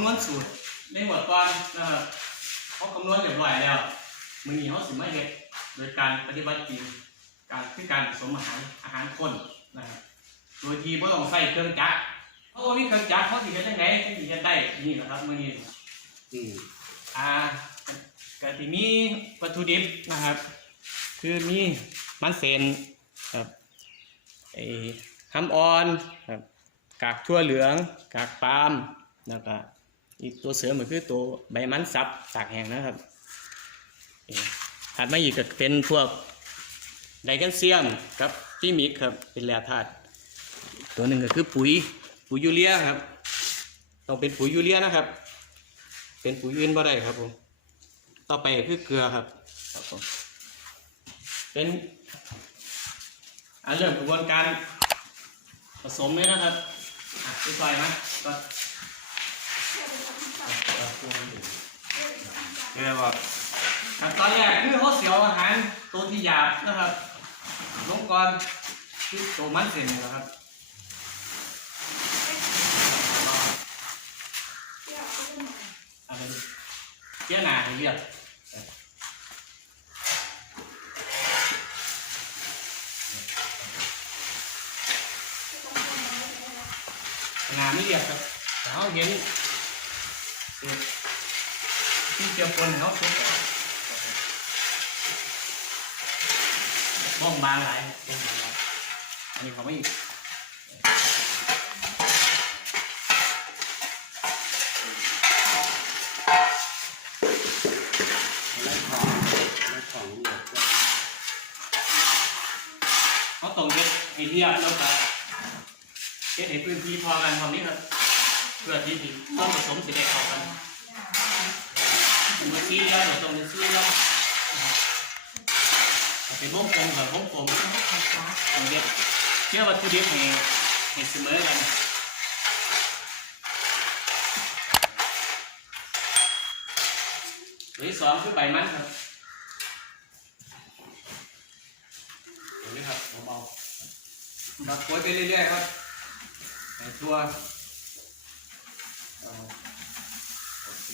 ำนวณสูตรในหมวดก่อนนะครับเขาคำนวณเรียบร้อยแล้วมือนี้เขาสิมาเฮ็ดโดยการปฏิบัติจริงการคือการผสมอาหารอาหารคนนะครับโดยที่ไม่ต้องใส่เครื่องจักรเพราะว่ามีเครื่องจักรเขาสิเฮ็ดยังไงเขาสิเฮ็ดได้นี่นะครับมือนี้อืมอ่าก็ที่มีวัตถุดิบนะครับ คือมีมันเซนครับไอ้ห้ำอ่อนครับกากทั่วเหลือง กากปาล์มแล้วก็ อีกตัวเสริมก็คือตัวใบมันสับตากแห้งนะครับถัดมาอีกก็เป็นพวกไดแคลเซียมกับที่มิกครับเป็นแร่ธาตุตัวหนึ่งก็คือปุ๋ยปุ๋ยยูเรียครับต้องเป็นปุ๋ยยูเรียนะครับ เป็นปุ๋ยอื่นบ่ได้ครับผมต่อไปก็คือเกลือครับครับผมเป็นอันเริ่มกระบวนการผสมเลยนะครับอะดูซอยนะก็ เรียกว่าขั้นตอนแรกคือเขาเสียวอาหารตัวที่หยาบนะครับลงก่อนคือตัวมันเส้นนี่แหละครับเอาหนาให้เรียบงานไม่เรียบครับเขาเห็น เศษที่เจียวปนเขาสุดแล้วบ้องบางหลายบ้องบางหลายอันนี้เขาไม่องไล่ของหมดก็เขาต้องเย็ดให้เรียบแล้วก็เย็ดให้พื้นที่พอกันทำนี้ครับ เพื่อที่ต้องผสมสิได้เข้ากันเมื่อซีแล้วเราต้องมือซีแล้วเอาเป็นวงกลมกับวงกลมต้องเย็ดเชื่อวัตถุดิบให้ให้เสมอกันตัวที่สองคือใบมันครับตรงนี้ครับเบาๆบักโวยไปเรื่อยๆครับใส่ตัวเอาโอเค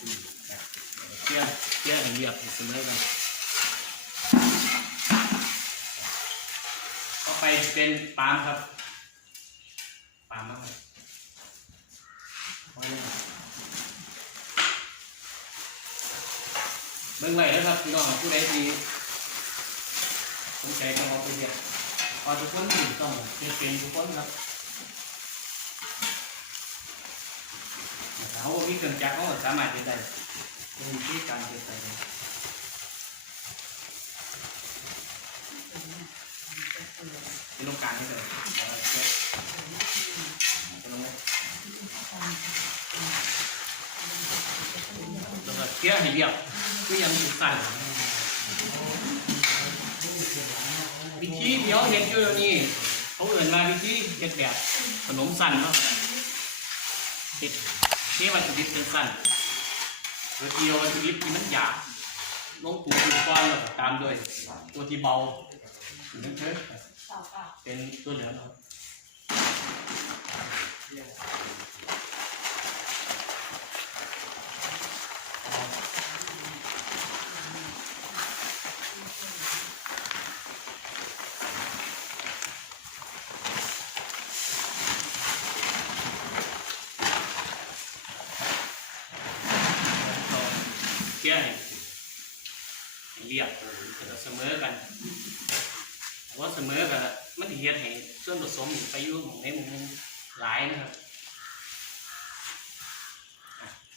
อืมครับเคี่ยวเคี่ยวให้เรียบให้เสมอกันต่อไปเป็นปาล์มครับ ปาล์มมากเลยเบิ่งไว้นะครับพี่น้องผู้ใดที่สนใจก็เอาไปเรียนพอทุกคนที่ต้องเป็นทุกคนครับเขาบ่มีเครื่องจักรเขาก็สามารถเรียนได้ เป็นวิธีการเรียนได้เลยเป็นโรงการนี่เลยเอาไว้เช็คเป็นโรงงานแล้วก็เกี่ยวให้เรียบก็ยังสุดสั่นวิธีเดียวเห็นอยู่เดี๋ยวนี้เขาเอื่นมาวิธีเฮ็ดแบบขนมสั่นเนาะเฮ็ดเทวัตถุดิบเป็นสั่น เดยที่เอาวัตถุดิบที่มันหยาบลงปูปูก้อนแล้วก็ตามด้วย ตัวที่เบาเป็นเถอะเป็นตัวเหลืองเนาะเรา เกี่ยให้เรียบแล้วก็เสมอกันว่าเสมอกันมันสิเฮ็ดให้ส่วนผสมไปอยู่หมองในหมุมหนึงหลายนะครับ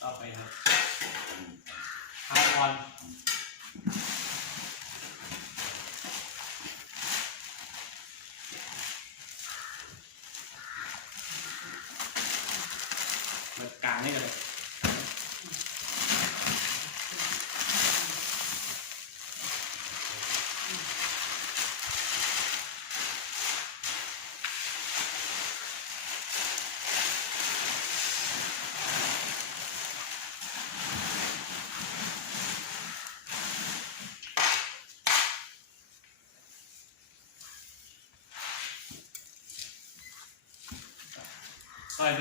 ต่อไปครับข้าวอ่อนกลางนี่กันเลย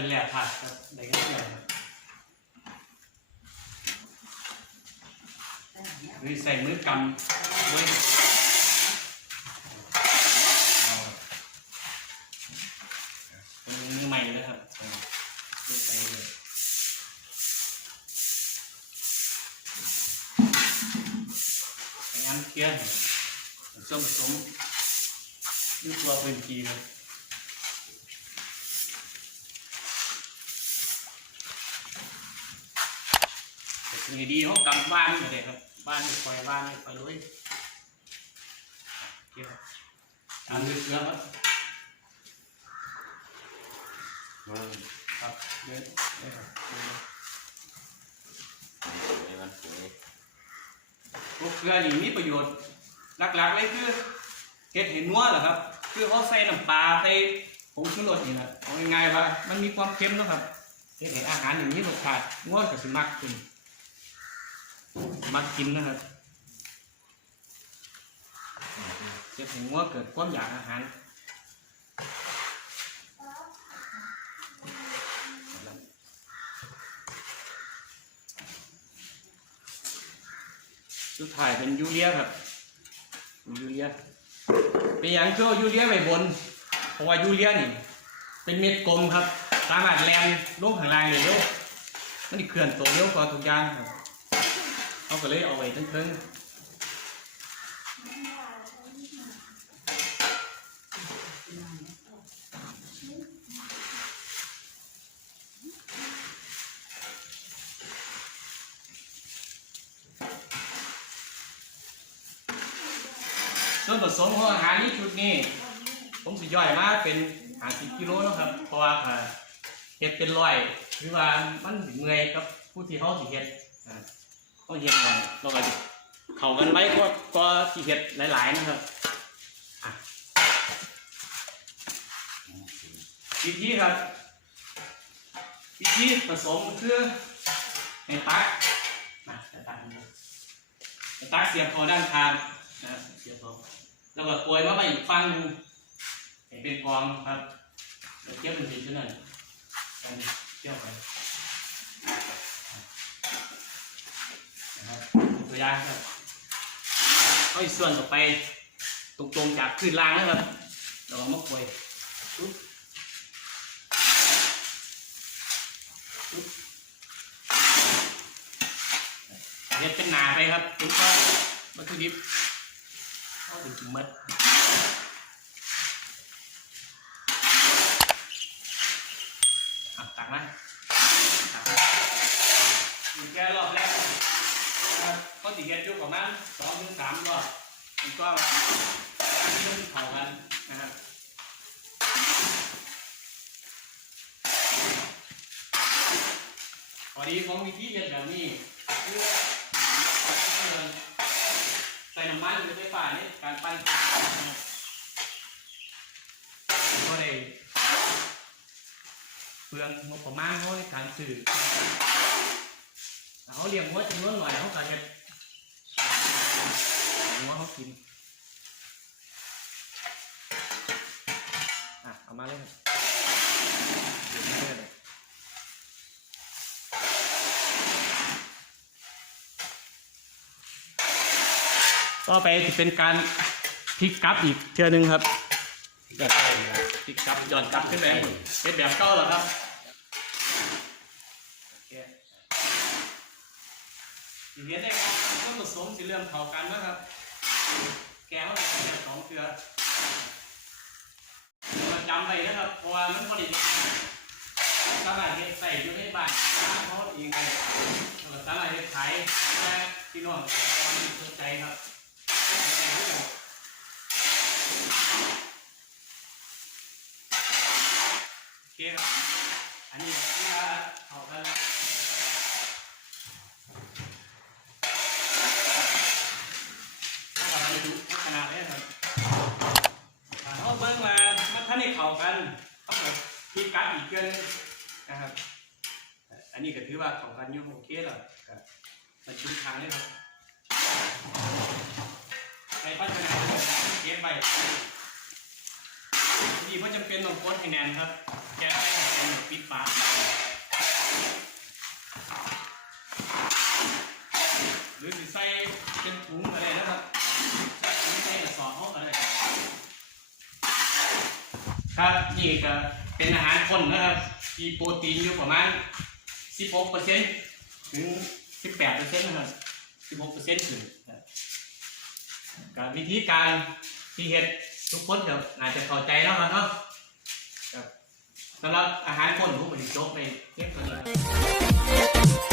เป็นแหลกผักครับได้ก็เดียวครับนี่ใส่มือกำด้วยเป็นมือใหม่เลยครับใส่เลยงั้นเคี่ยวส่วนผสมด้วยตัวเป็นจีครั บสิ่งดีเขากำบ้านอยู่เลยครับบ้านคอยบ้านคอยรวยเกี่ยวตามด้วยเกลือครับมาครับเยอะเยครับเยอะเลยไอ้มันสวยพวกเกลือนี่มีประโยชน์หลักๆเลยคือเห็ดเห็นนัวเหรอครับ คือเขาใส่น้ำปลาใส่ผงชูรสนี่นะเอาง่ายๆว่ามันมีความเค็มแล้วครับเห็ดเห็นอาหารอย่างนี้รสชาตินัวกับสมักกิน มักกินนะครับเห็ดเห็นนัวเกิดความอยากอาหารสุดท้ายเป็นยูเรียครับยูเรียเป็นอย่างคือเอยูเรียไว้บน เพราะว่ายูเรียนี่ เป็นเม็ดกลมครับ สามารถแลนลงข้างล่างได้เร็วมันเคลื่อนตัวเร็วกว่าทุกอย่างครับ เขาก็เลยเอาไว้เทิงส่วนผสมของอาหารนี้ชุดนี้ ผมสิย่อยมาเป็นหาสิบกิโลนะครับ เพราะว่าเฮ็ดเป็นร้อย หรือว่ามันเมื่อยกับผู้ที่เขาสิเฮ็ด เขาเฮ็ดหน่อยเราก็สิเข้ากันไว้ก็ก็สิเฮ็ดหลาย ๆ นะครับวิธีครับวิธีผสมคือให้ตักมาจะตักนะตักเสียบคอด้านข้างนะเสียบคอแล้วก็กลวยมาไปอีกฝั่งหนึงเห็นเป็นกองครับเดี๋ยวเทียบมันสีขึ้นน่อยกันเทียบไปนะครับตัวอ ยางครับเอาอีกส่วนต่อไปตรงๆจากขึ้นล่างนะครับเราเอามาควยปุ๊บปุ๊บเฮ็ดเป็นหนาไปครับเป็นก้อนวัตถุดิบเอาถึงถึงมัดตักมาตักแค่รอบแรก นะครับก็ติเฮ็ดอยู่ประมาณสองถึงสามรอบมันก็การที่มันเผากันนะครับพอดีของวิธีเฮ็ดแบบนี้คือใส่น้ำมันหรือไฟฟ้านี่การปั้นนะครับก็ได้เปลืองงบประมาณเขาในการสื่อเขาเลี้ยงวัวจำนวนหน่อยเขาก็จะหัวเขากิน อะ เอา มาเลยครับต่อไปจะเป็นการพลิกกลับอีกเทื่อหนึงครับพลิกกลับย้อนกลับขึ้นไปเป็นแบบเก่าเหรอครับโอเคทีนี้ได้ครับต้องผสมสีเหลืองเผากันนะครับ แกงเขาจะใส่สองเกลือ จำไว้นะครับเพราะว่ามันผลิตสามารถเฮ็ดใส่อยู่ในบ้านร้านเขาเองได้แล้วก็สามารถเฮ็ดขายแค่พี่น้องตอนนี้สนใจครับโอเคครับอันนี้ที่ว่าเขากันแล้วก็ไปดูขนาดนี้ครับเขาเบิ่งมา ถ้าในเขากันเขาก็พีกัดอีกเกินนะครับ อันนี้ก็ถือว่าเขากันอยู่โอเคแล้วก็มันชุดทางเลยครับใช้พัฒนาเก็บไปดีเพราะจำเป็นต้องกดให้แน่นครับแกะไปนปิดฝาหรือสิใส่เป็นถุงอะไรนะครับใส่ถุงใส่กระสอบเขาอะไร ครับนี่ก็เป็นอาหารคนนะครับมีโปรตีนอยู่ประมาณ 16เปอร์เซ็นต์ถึง 18เปอร์เซ็นต์นะครับ16เปอร์เซ็นต์ถึงกับวิธีการที่เฮ็ดทุกคนก็อาจจะเข้าใจแล้วครับเนาะสำหรับอาหารคนผมก็จะจบไปเพียงเท่านี้